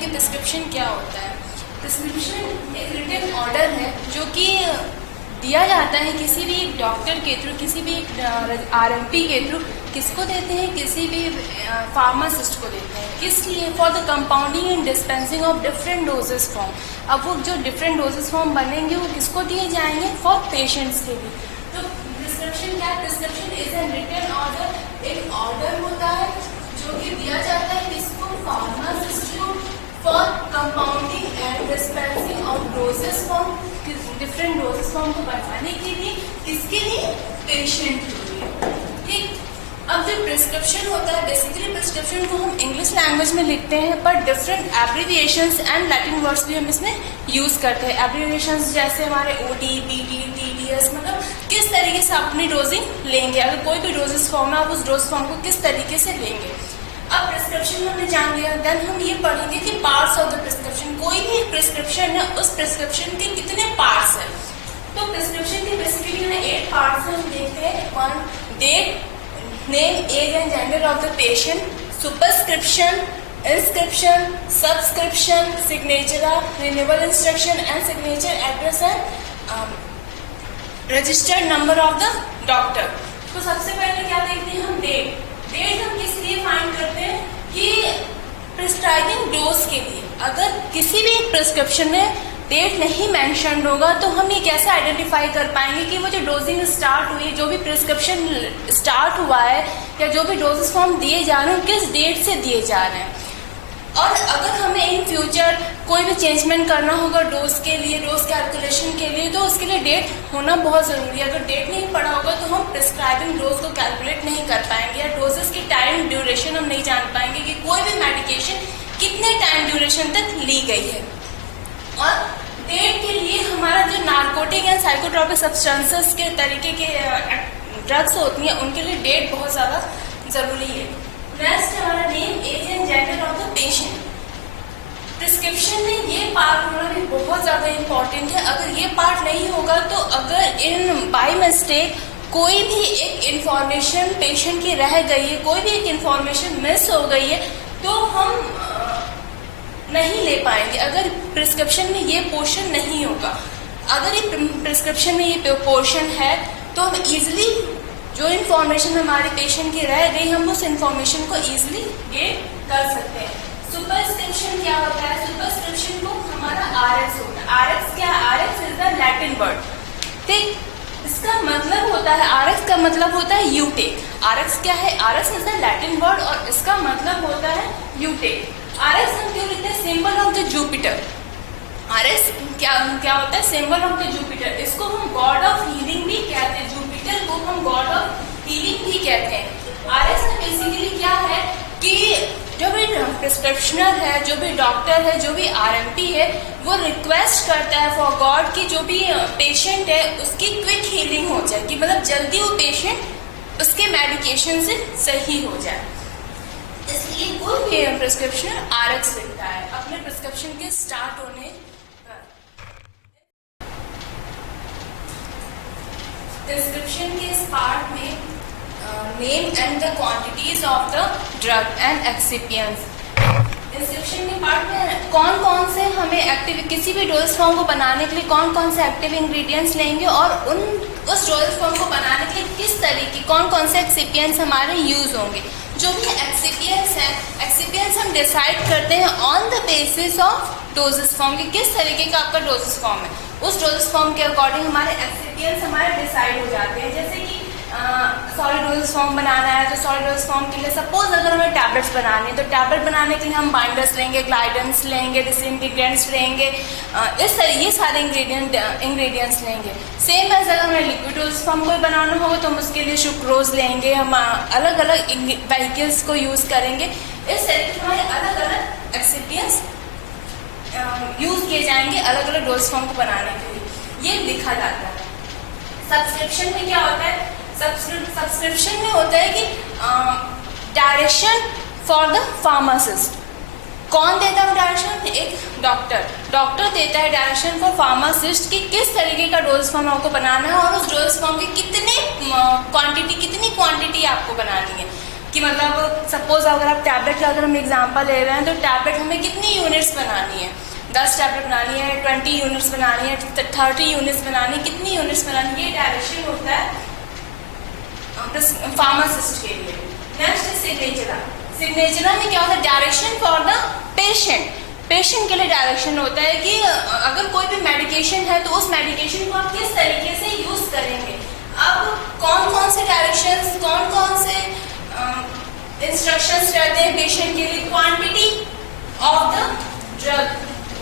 हैं कि प्रिस्क्रिप्शन क्या होता है। प्रिस्क्रिप्शन एक रिटन ऑर्डर है जो कि दिया जाता है किसी भी एक डॉक्टर के थ्रू, किसी भी एक आरएमपी के थ्रू। किसको देते हैं? किसी भी फार्मासिस्ट को देते हैं। किस लिए? For the compounding and dispensing of different doses form. अब वो जो डिफरेंट डोजेस फॉर्म बनेंगे वो किसको दिए जाएंगे? फॉर पेशेंट्स के लिए। तो प्रिस्क्रिप्शन क्या है? Prescription is an written order. एक ऑर्डर होता है जो कि दिया जाता है किसको? फार्मासिस्ट को, for compounding and dispensing of doses form, different doses form को बनवाने के लिए। किसके लिए? पेशेंट के लिए। ठीक। अब जो प्रिस्क्रिप्शन होता है, बेसिकली प्रिस्क्रिप्शन को हम इंग्लिश लैंग्वेज में लिखते हैं, पर different abbreviations and Latin words भी हम इसमें यूज करते हैं। एब्रिविएशंस जैसे हमारे OD, BD, TDS, मतलब किस तरीके से आप अपनी डोजिंग लेंगे। अगर कोई भी डोजेस फॉर्म है, आप उस डोज फॉर्म को किस तरीके से लेंगे। अब प्रिस्क्रिप्शन हमने जान लिया, देन हम ये पढ़ेंगे कि पार्ट्स ऑफ द प्रिस्क्रिप्शन। कोई भी एक प्रिस्क्रिप्शन है, उस प्रिस्क्रिप्शन के कितने पार्ट्स हैं। तो प्रिस्क्रिप्शन के बेसिकली 8 पार्ट्स हम देखते हैं। 1, date, name, age and gender of the patient, superscription, inscription, subscription, signature, renewal instruction and signature, address and registered number of the doctor. तो सबसे पहले क्या देखते हैं हम? डेट। डेट हम किस लिए फाइंड करते हैं? कि प्रिस्क्राइबिंग डोज के लिए। अगर किसी भी एक प्रिस्क्रिप्शन में डेट नहीं मेंशन होगा तो हम ये कैसे आइडेंटिफाई कर पाएंगे कि वो जो डोजिंग स्टार्ट हुई, जो भी प्रिस्क्रिप्शन स्टार्ट हुआ है या जो भी डोजेस फॉर्म दिए जा रहे हैं किस डेट से दिए जा रहे हैं। और अगर हमें इन फ्यूचर कोई भी चेंजमेंट करना होगा डोज के लिए, डोज कैलकुलेशन के लिए, तो उसके लिए डेट होना बहुत ज़रूरी है। अगर डेट नहीं पड़ा होगा तो हम प्रिस्क्राइबिंग डोज को कैलकुलेट नहीं कर पाएंगे, या डोजेस की टाइम ड्यूरेशन हम नहीं जान पाएंगे कि कोई भी मेडिकेशन कितने टाइम ड्यूरेशन तक ली गई है। और डेट के लिए हमारा जो नार्कोटिक एंड साइकोट्रोपिक सब्सटेंसेस के तरीके के ड्रग्स होती हैं उनके लिए डेट बहुत ज़्यादा ज़रूरी है। नेक्स्ट हमारा name, age and gender of the patient. Prescription में ये पार्ट होना भी बहुत ज़्यादा इम्पोर्टेंट है। अगर ये पार्ट नहीं होगा तो अगर इन बाय मिस्टेक कोई भी एक इंफॉर्मेशन पेशेंट की रह गई है, कोई भी एक इंफॉर्मेशन मिस हो गई है, तो हम नहीं ले पाएंगे। अगर प्रिस्क्रिप्शन में ये पोर्शन नहीं होगा, अगर ये प्रिस्क्रिप्शन में ये पोर्शन है तो हम इजीली जो इन्फॉर्मेशन हमारे पेशेंट की रह गई, हम उस इन्फॉर्मेशन को इजीली गेट कर सकते हैं। सुपरस्क्रिप्शन क्या होता है? सुपरस्क्रिप्शन को हमारा RX होता है। RX क्या है? RX is the Latin word. ठीक। इसका मतलब होता है, RX का मतलब होता है यू टेक। RX क्या है? RX is the Latin word और इसका मतलब होता है यू टेक। RX हम क्यों लिखते हैं? Symbol of the Jupiter. RX क्या होता है? Symbol of the Jupiter. इसको हम गॉड ऑफ हीलिंग भी कहते हैं। जुपिटर को हम गॉड ऑफ हीलिंग भी कहते हैं। RX में बेसिकली क्या है कि जो भी प्रिस्क्रिप्शनर है, जो भी डॉक्टर है, जो भी RMP है, वो रिक्वेस्ट करता है फॉर गॉड कि जो भी पेशेंट है उसकी क्विक हीलिंग हो जाए, कि मतलब जल्दी वो पेशेंट उसके मेडिकेशन से सही हो जाए। इसलिए कोई भी प्रिस्क्रिप्शन RX लिखता है अपने प्रिस्क्रिप्शन के स्टार्ट होने पर। प्रिस्क्रिप्शन के इस पार्ट में name and the quantities of the drug and excipients. Inscription के पार्ट में कौन कौन से हमें एक्टिव, किसी भी डोज फॉर्म को बनाने के लिए कौन कौन से एक्टिव इंग्रेडिएंट्स लेंगे और उस डोज फॉर्म को बनाने के लिए किस तरीके कौन कौन से एक्सिपिएंट्स हमारे यूज होंगे। जो भी एक्सिपिएंट्स हैं, एक्सिपिएंट्स हम डिसाइड करते हैं on the basis of doses form की, किस तरीके का आपका डोजेस फॉर्म है, उस डोजेस फॉर्म के अकॉर्डिंग हमारे एक्सिपिएंट्स हमारे डिसाइड हो जाते हैं। जैसे कि सॉलिड डोजेस फॉर्म बनाना है तो सॉलिड डोजेस फॉर्म के लिए सपोज अगर हमें टैबलेट्स बनानी है तो टैबलेट बनाने के लिए हम बाइंडर्स लेंगे, ग्लाइडेंस लेंगे, डिसइंटीग्रेंट्स लेंगे, इस तरह ये सारे इंग्रेडिएंट्स लेंगे। सेम एज अगर हमें लिक्विड डोजेस फॉर्म को बनाना होगा तो हम उसके लिए सुक्रोज लेंगे, हम अलग अलग व्हीकल्स को यूज़ करेंगे। इस तरीके से हमारे अलग अलग एक्सिपिएंट्स यूज़ किए जाएंगे अलग अलग डोज फॉर्म को बनाने के लिए। ये लिखा जाता है। सब्सक्रिप्शन में क्या होता है? सब्सक्रिप्शन में होता है कि डायरेक्शन फॉर द फार्मासिस्ट। कौन देता है डायरेक्शन? एक डॉक्टर देता है डायरेक्शन फॉर फार्मासिस्ट कि किस तरीके का डोज फॉर्म आपको बनाना है और उस डोज फॉर्म की कितनी क्वांटिटी आपको बनानी है। कि मतलब सपोज अगर आप टैबलेट का अगर हम एग्जांपल ले रहे हैं तो टैबलेट हमें कितनी यूनिट्स बनानी है, 10 टैबलेट बनानी है, 20 यूनिट्स बनानी है, 30 यूनिट्स बनानी है, कितनी यूनिट्स बनानी है, ये डायरेक्शन होता है फार्मासिस्ट के लिए। नेक्स्ट सिग्नेचरा। सिग्नेचरा में क्या होता है, direction for the patient. Patient के लिए डायरेक्शन होता है कि अगर कोई भी मेडिकेशन है तो उस मेडिकेशन को आप किस तरीके से यूज करेंगे। अब कौन कौन से डायरेक्शंस, कौन कौन से इंस्ट्रक्शंस रहते हैं पेशेंट के लिए। Quantity of the drug,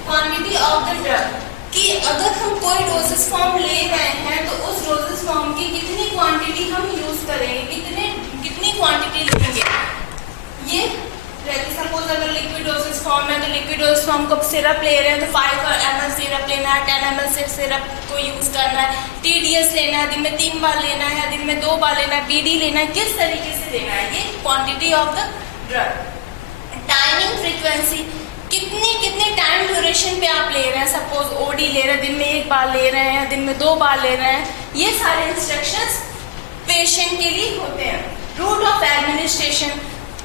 quantity of the drug, कि अगर हम कोई डोजेस फॉर्म ले रहे हैं तो उस डोजेस फॉर्म की कितनी क्वांटिटी हम यूज करेंगे, कितनी क्वांटिटी लेंगे। ये रहती, सपोज अगर लिक्विड डोजेस फॉर्म है तो लिक्विड डोजेस फॉर्म को सिरप ले रहे हैं तो 5 ml सिरप लेना है, 10 ml से सिरप को यूज करना है, TDS लेना है, दिन में 3 बार लेना है या दिन में 2 बार लेना है, BD लेना है, किस तरीके से लेना है, ये quantity of the drug. Timing frequency, कितने टाइम ड्यूरेशन पे आप ले रहे हैं, सपोज OD ले रहे हैं, दिन में 1 बार ले रहे हैं, दिन में 2 बार ले रहे हैं, ये सारे इंस्ट्रक्शंस पेशेंट के लिए होते हैं। Route of administration,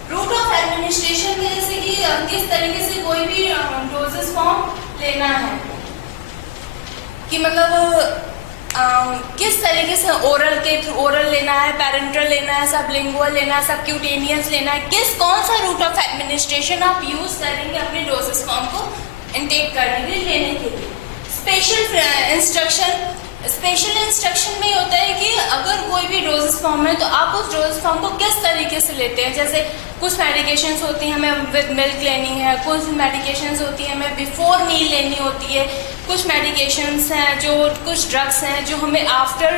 route of administration में जैसे कि किस तरीके से कोई भी डोजेस फॉर्म लेना है, कि मतलब किस तरीके से ओरल के थ्रू ओरल लेना है, पैरेंटल लेना है, सबलिंगुअल लेना है, सबक्यूटेनियस लेना है, कौन सा रूट ऑफ एडमिनिस्ट्रेशन आप यूज करेंगे अपने डोजेस फॉर्म को इनटेक करने के लिए, लेने के लिए। स्पेशल इंस्ट्रक्शन, स्पेशल इंस्ट्रक्शन में होता है कि अगर कोई भी डोजेस फॉर्म है तो आप उस डोजेस फॉर्म को किस तरीके से लेते हैं। जैसे कुछ मेडिकेशंस होती हैं हमें विद मिल्क लेनी है, कुछ मेडिकेशंस होती हैं हमें बिफोर मील लेनी होती है, कुछ मेडिकेशंस हैं जो, कुछ ड्रग्स हैं जो हमें आफ्टर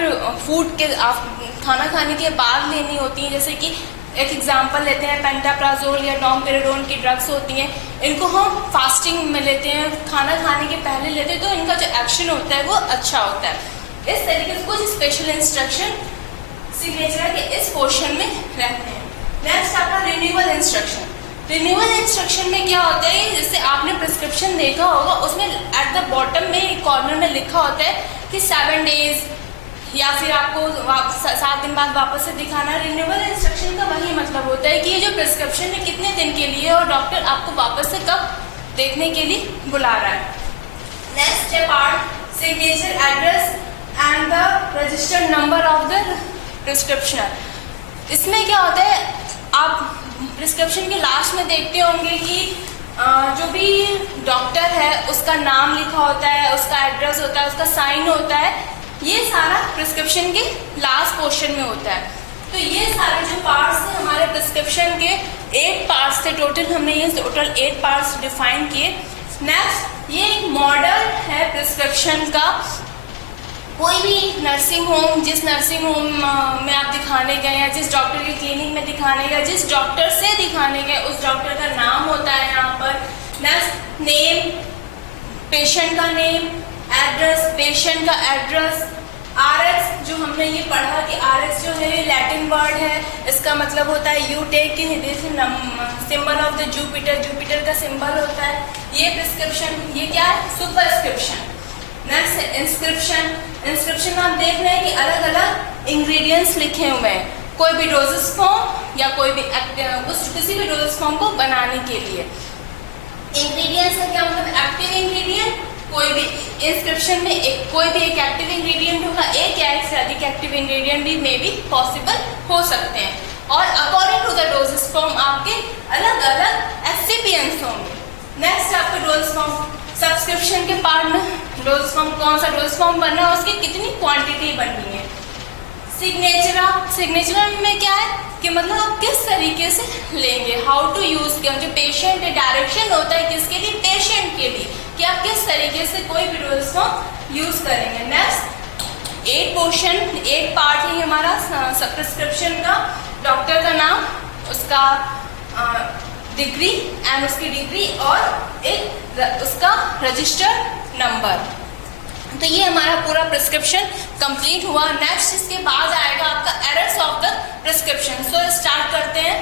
फूड के खाना खाने के बाद लेनी होती हैं। जैसे कि एक एग्जांपल लेते हैं, पेंटाप्राजोल या डोमपेराडोन की ड्रग्स होती हैं, इनको हम फास्टिंग में लेते हैं, खाना खाने के पहले लेते हैं, तो इनका जो एक्शन होता है वो अच्छा होता है। इस तरीके से कुछ स्पेशल इंस्ट्रक्शन सिग्नेचर के इस पोर्शन में रहते हैं। नेक्स्ट आपका रिन्यूअल इंस्ट्रक्शन। रिन्यूअल इंस्ट्रक्शन में क्या होता है, जैसे आपने प्रिस्क्रिप्शन देखा होगा, उसमें एट द बॉटम में कॉर्नर में लिखा होता है कि 7 डेज या फिर आपको 7 दिन बाद वापस से दिखाना। रिन्यूअल इंस्ट्रक्शन का वही मतलब होता है कि ये जो प्रिस्क्रिप्शन है कितने दिन के लिए और डॉक्टर आपको वापस से कब देखने के लिए बुला रहा है। नेक्स्ट है part signature address and the registered number of the prescription. इसमें क्या होता है, आप प्रिस्क्रिप्शन के लास्ट में देखते होंगे कि जो भी डॉक्टर है उसका नाम लिखा होता है, उसका एड्रेस होता है, उसका साइन होता है, ये सारा प्रिस्क्रिप्शन के लास्ट पोर्शन में होता है। तो ये सारे जो पार्ट्स हैं हमारे प्रिस्क्रिप्शन के 8 पार्ट्स थे टोटल, हमने ये टोटल 8 पार्ट्स डिफाइन किए। नेक्स्ट, ये एक मॉडल है प्रिस्क्रिप्शन का। कोई भी नर्सिंग होम, जिस नर्सिंग होम में आप दिखाने गए या जिस डॉक्टर के क्लिनिक में दिखाने गए, जिस डॉक्टर से दिखाने गए, उस डॉक्टर का नाम होता है यहाँ पर। नेक्स्ट, नेम, पेशेंट का नेम, एड्रेस, पेशेंट का एड्रेस। RX जो हमने ये पढ़ा कि RX जो है लैटिन वर्ड है, इसका मतलब होता है you take symbol of the Jupiter, Jupiter का सिंबल होता है। ये प्रिस्क्रिप्शन, ये क्या है, सुपरस्क्रिप्शन। नेक्स्ट है इंस्क्रिप्शन। इंस्क्रिप्शन में आप देख रहे हैं कि अलग अलग इंग्रेडिएंट्स लिखे हुए हैं, कोई भी डोजेस फॉर्म या कोई भी किसी भी डोजेस फॉर्म को बनाने के लिए। इंग्रेडिएंट्स का क्या मतलब, एक्टिव इंग्रेडिएंट, कोई भी इंस्क्रिप्शन में कोई भी एक एक्टिव इंग्रेडिएंट होगा, एक या एक से अधिक एक्टिव इंग्रेडिएंट भी मे बी पॉसिबल हो सकते हैं। और according to the dosage form आपके अलग अलग एक्सिपिएंट्स होंगे। नेक्स्ट आपका डोजेस फॉर्म, सब्सक्रिप्शन के पार्ट में डोज फॉर्म, कौन सा डोज फॉर्म बनना है, उसकी कितनी क्वांटिटी बननी है। सिग्नेचर में क्या है कि मतलब आप किस तरीके से लेंगे, हाउ टू यूज, जो पेशेंट है, डायरेक्शन होता है किसके लिए, पेशेंट के लिए, कि आप किस तरीके से कोई भी डोज फॉर्म यूज करेंगे। नेक्स्ट, 8 पोर्शन, 8 पार्ट है हमारा प्रिस्क्रिप्शन का। डॉक्टर का नाम, उसका डिग्री एंड उसकी डिग्री और एक उसका रजिस्टर्ड नंबर। तो ये हमारा पूरा प्रिस्क्रिप्शन कंप्लीट हुआ। नेक्स्ट इसके बाद आएगा आपका errors of the prescription. So start करते हैं।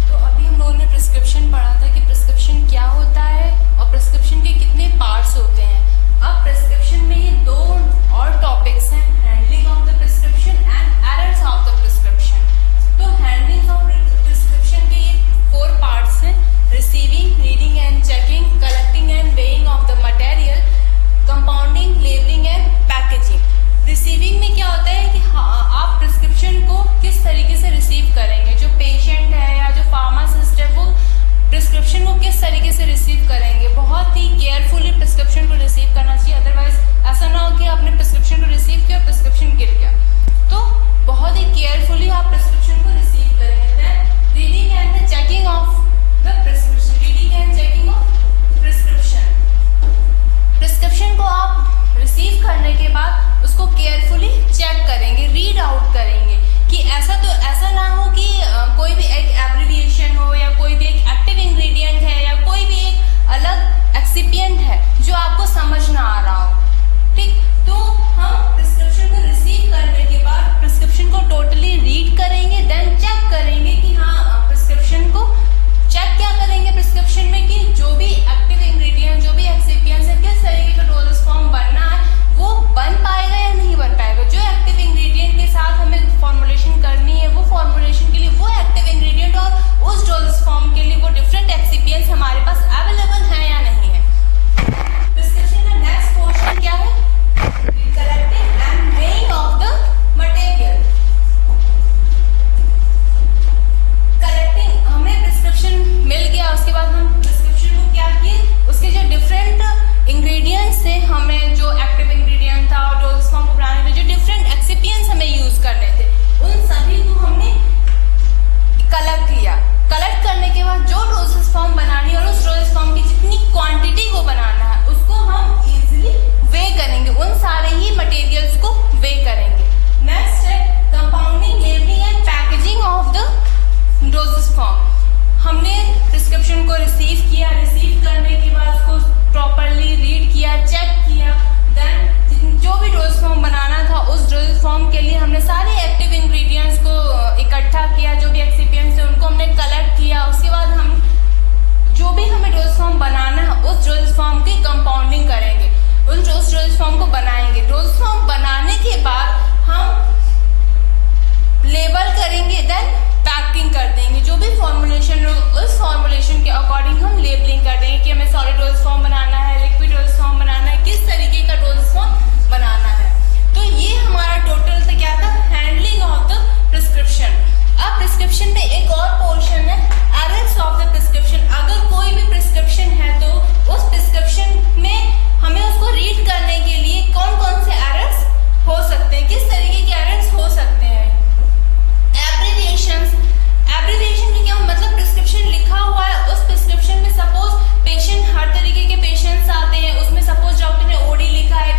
तो अभी हम लोगों ने प्रिस्क्रिप्शन पढ़ा था कि प्रिस्क्रिप्शन क्या होता है और प्रिस्क्रिप्शन के कितने पार्ट्स होते हैं। अब प्रिस्क्रिप्शन में ये 2 और टॉपिक्स हैं, handling of the prescription and receiving में क्या होता है कि हाँ, आप प्रिस्क्रिप्शन को किस तरीके से रिसीव करेंगे, जो पेशेंट है या जो फार्मासिस्ट है वो प्रिस्क्रिप्शन को किस तरीके से रिसीव करेंगे। बहुत ही केयरफुली प्रिस्क्रिप्शन को रिसीव करना चाहिए, अदरवाइज ऐसा ना हो कि आपने प्रिस्क्रिप्शन को रिसीव किया और प्रिस्क्रिप्शन गिर गया। तो बहुत ही केयरफुली आप प्रिस्क्रिप्शन को रिसीव करेंगे। Then reading and checking of the prescription, reading and checking of prescription. Prescription को आप रिसीव करने के बाद उसको केयरफुली चेक करेंगे, रीड आउट करेंगे कि ऐसा ना हो कि कोई भी एक एब्रिविएशन हो या कोई भी एक एक्टिव इंग्रेडिएंट है या कोई भी एक अलग एक्सिपिएंट है जो आपको समझ ना आ रहा हो। ठीक, तो हम प्रिस्क्रिप्शन को रिसीव करने के बाद प्रिस्क्रिप्शन को टोटली रीड करेंगे, देन चेक करेंगे कि हाँ, प्रिस्क्रिप्शन को चेक क्या करेंगे प्रिस्क्रिप्शन में कि जो भी एक्टिव इंग्रेडिएंट, जो भी एक्सिपिएंट्स है, किस तरीके का डोसेज फॉर्म बनना है, वो बन पाएगा या नहीं बन पाएगा। जो एक्टिव इंग्रेडिएंट के साथ हमें फॉर्मुलेशन करनी है, वो फॉर्मुलेशन के लिए वो एक्टिव इंग्रेडिएंट और उस डोसेज फॉर्म के लिए वो डिफरेंट एक्सिपिएंट्स हमारे पास अवेलेबल है या नहीं है। प्रिस्क्रिप्शन का नेक्स्ट पोर्शन क्या है? Collecting and weighing of the material. Collecting, हमें प्रिस्क्रिप्शन मिल गया, उसके बाद हम प्रिस्क्रिप्शन को क्या किए, उसके जो डिफरेंट इंग्रेडिएंट्स थे, हमें जो एक्टिव इंग्रेडिएंट था और डोसेज फॉर्म को बनाने में जो डिफरेंट एक्सिपिएंट्स हमें यूज करने थे, उन सभी को हमने कलेक्ट किया। कलेक्ट करने के बाद जो डोसेज फॉर्म बनानी है और उस डोसेज फॉर्म की जितनी क्वांटिटी को बनाना है उसको हम इजीली वे करेंगे, उन सारे ही मटेरियल्स को वे करेंगे। नेक्स्ट है compounding, labelling and packaging of the dosage form. हमने प्रिस्क्रिप्शन को रिसीव किया, रिसीव करने के बाद उसको प्रॉपरली रीड किया, चेक किया, देन जो भी डोसेज फॉर्म बनाना था उस डोसेज फॉर्म के लिए हमने सारे एक्टिव इंग्रेडिएंट्स को इकट्ठा किया, जो भी एक्सिपिएंट्स थे उनको हमने कलेक्ट किया। उसके बाद हम जो भी हमें डोसेज फॉर्म बनाना है उस डोसेज फॉर्म की कंपाउंडिंग करेंगे, उस डोसेज फॉर्म को बनाएंगे। डोसेज फॉर्म बनाने के बाद हम लेबल करेंगे, देन पैकिंग कर देंगे। जो भी फॉर्मुलेशन हो उस फॉर्मुलेशन के अकॉर्डिंग हम लेबलिंग कर देंगे कि हमें सॉलिड डोसेज फॉर्म बनाना है, लिक्विड डोसेज फॉर्म बनाना है, किस तरीके का डोसेज फॉर्म बनाना है। तो ये हमारा टोटल था क्या था, हैंडलिंग ऑफ द प्रिस्क्रिप्शन। अब प्रिस्क्रिप्शन में एक और पोर्शन है, एरर्स ऑफ द प्रिस्क्रिप्शन। अगर कोई भी प्रिस्क्रिप्शन है तो उस प्रिस्क्रिप्शन में हमें उसको रीड करने के लिए कौन कौन से एरर्स हो सकते हैं, किस तरीके के एरर्स हो सकते हैं। एब्रिविएशन में क्या मतलब, प्रिस्क्रिप्शन लिखा हुआ है, उस प्रिस्क्रिप्शन में सपोज पेशेंट, हर तरीके के पेशेंट्स आते हैं, उसमें सपोज डॉक्टर ने ओडी लिखा है,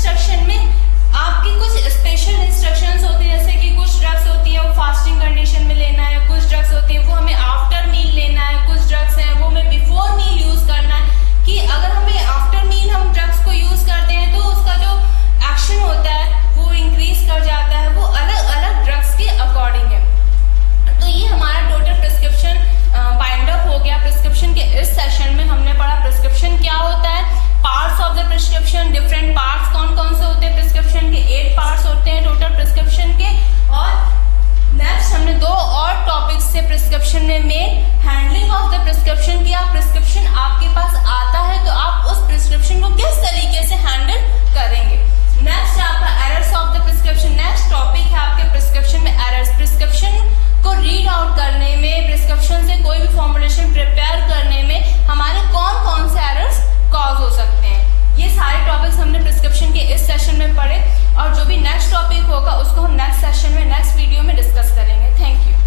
इंस्ट्रक्शन में आपकी कुछ स्पेशल इंस्ट्रक्शंस होती है, जैसे कि कुछ ड्रग्स होती है वो फास्टिंग कंडीशन में लेना है, कुछ ड्रग्स होती है वो हमें आफ्टर मील लेना है, कुछ ड्रग्स हैं वो हमें बिफोर मील यूज करना है। कि अगर हमें आफ्टर मील हम ड्रग्स को यूज करते हैं तो उसका जो एक्शन होता है वो इंक्रीज कर जाता है, वो अलग अलग ड्रग्स के अकॉर्डिंग है। तो ये हमारा टोटल प्रिस्क्रिप्शन बाइंड अप हो गया। प्रिस्क्रिप्शन के इस सेशन में हमने पढ़ा प्रिस्क्रिप्शन क्या होता है, parts of the prescription, different parts कौन कौन से होते हैं प्रिस्क्रिप्शन के, 8 पार्ट्स होते हैं टोटल प्रिस्क्रिप्शन के। और नेक्स्ट हमने 2 और टॉपिक्स से प्रिस्क्रिप्शन में हैंडलिंग ऑफ द प्रिस्क्रिप्शन किया। प्रिस्क्रिप्शन आपके पास आता है तो आप उस प्रिस्क्रिप्शन को किस तरीके से हैंडल करेंगे। नेक्स्ट आपका errors of the prescription, next topic है आपके प्रिस्क्रिप्शन में एरर्स। प्रिस्क्रिप्शन को रीड आउट करने में, प्रिस्क्रिप्शन से कोई भी फॉर्मुलेशन प्रिपेयर करने में हमारे कौन कौन से एरर्स कॉज हो सकते हैं, ये सारे टॉपिक्स हमने प्रिस्क्रिप्शन के इस सेशन में पढ़े। और जो भी नेक्स्ट टॉपिक होगा उसको हम नेक्स्ट सेशन में, नेक्स्ट वीडियो में डिस्कस करेंगे। Thank you.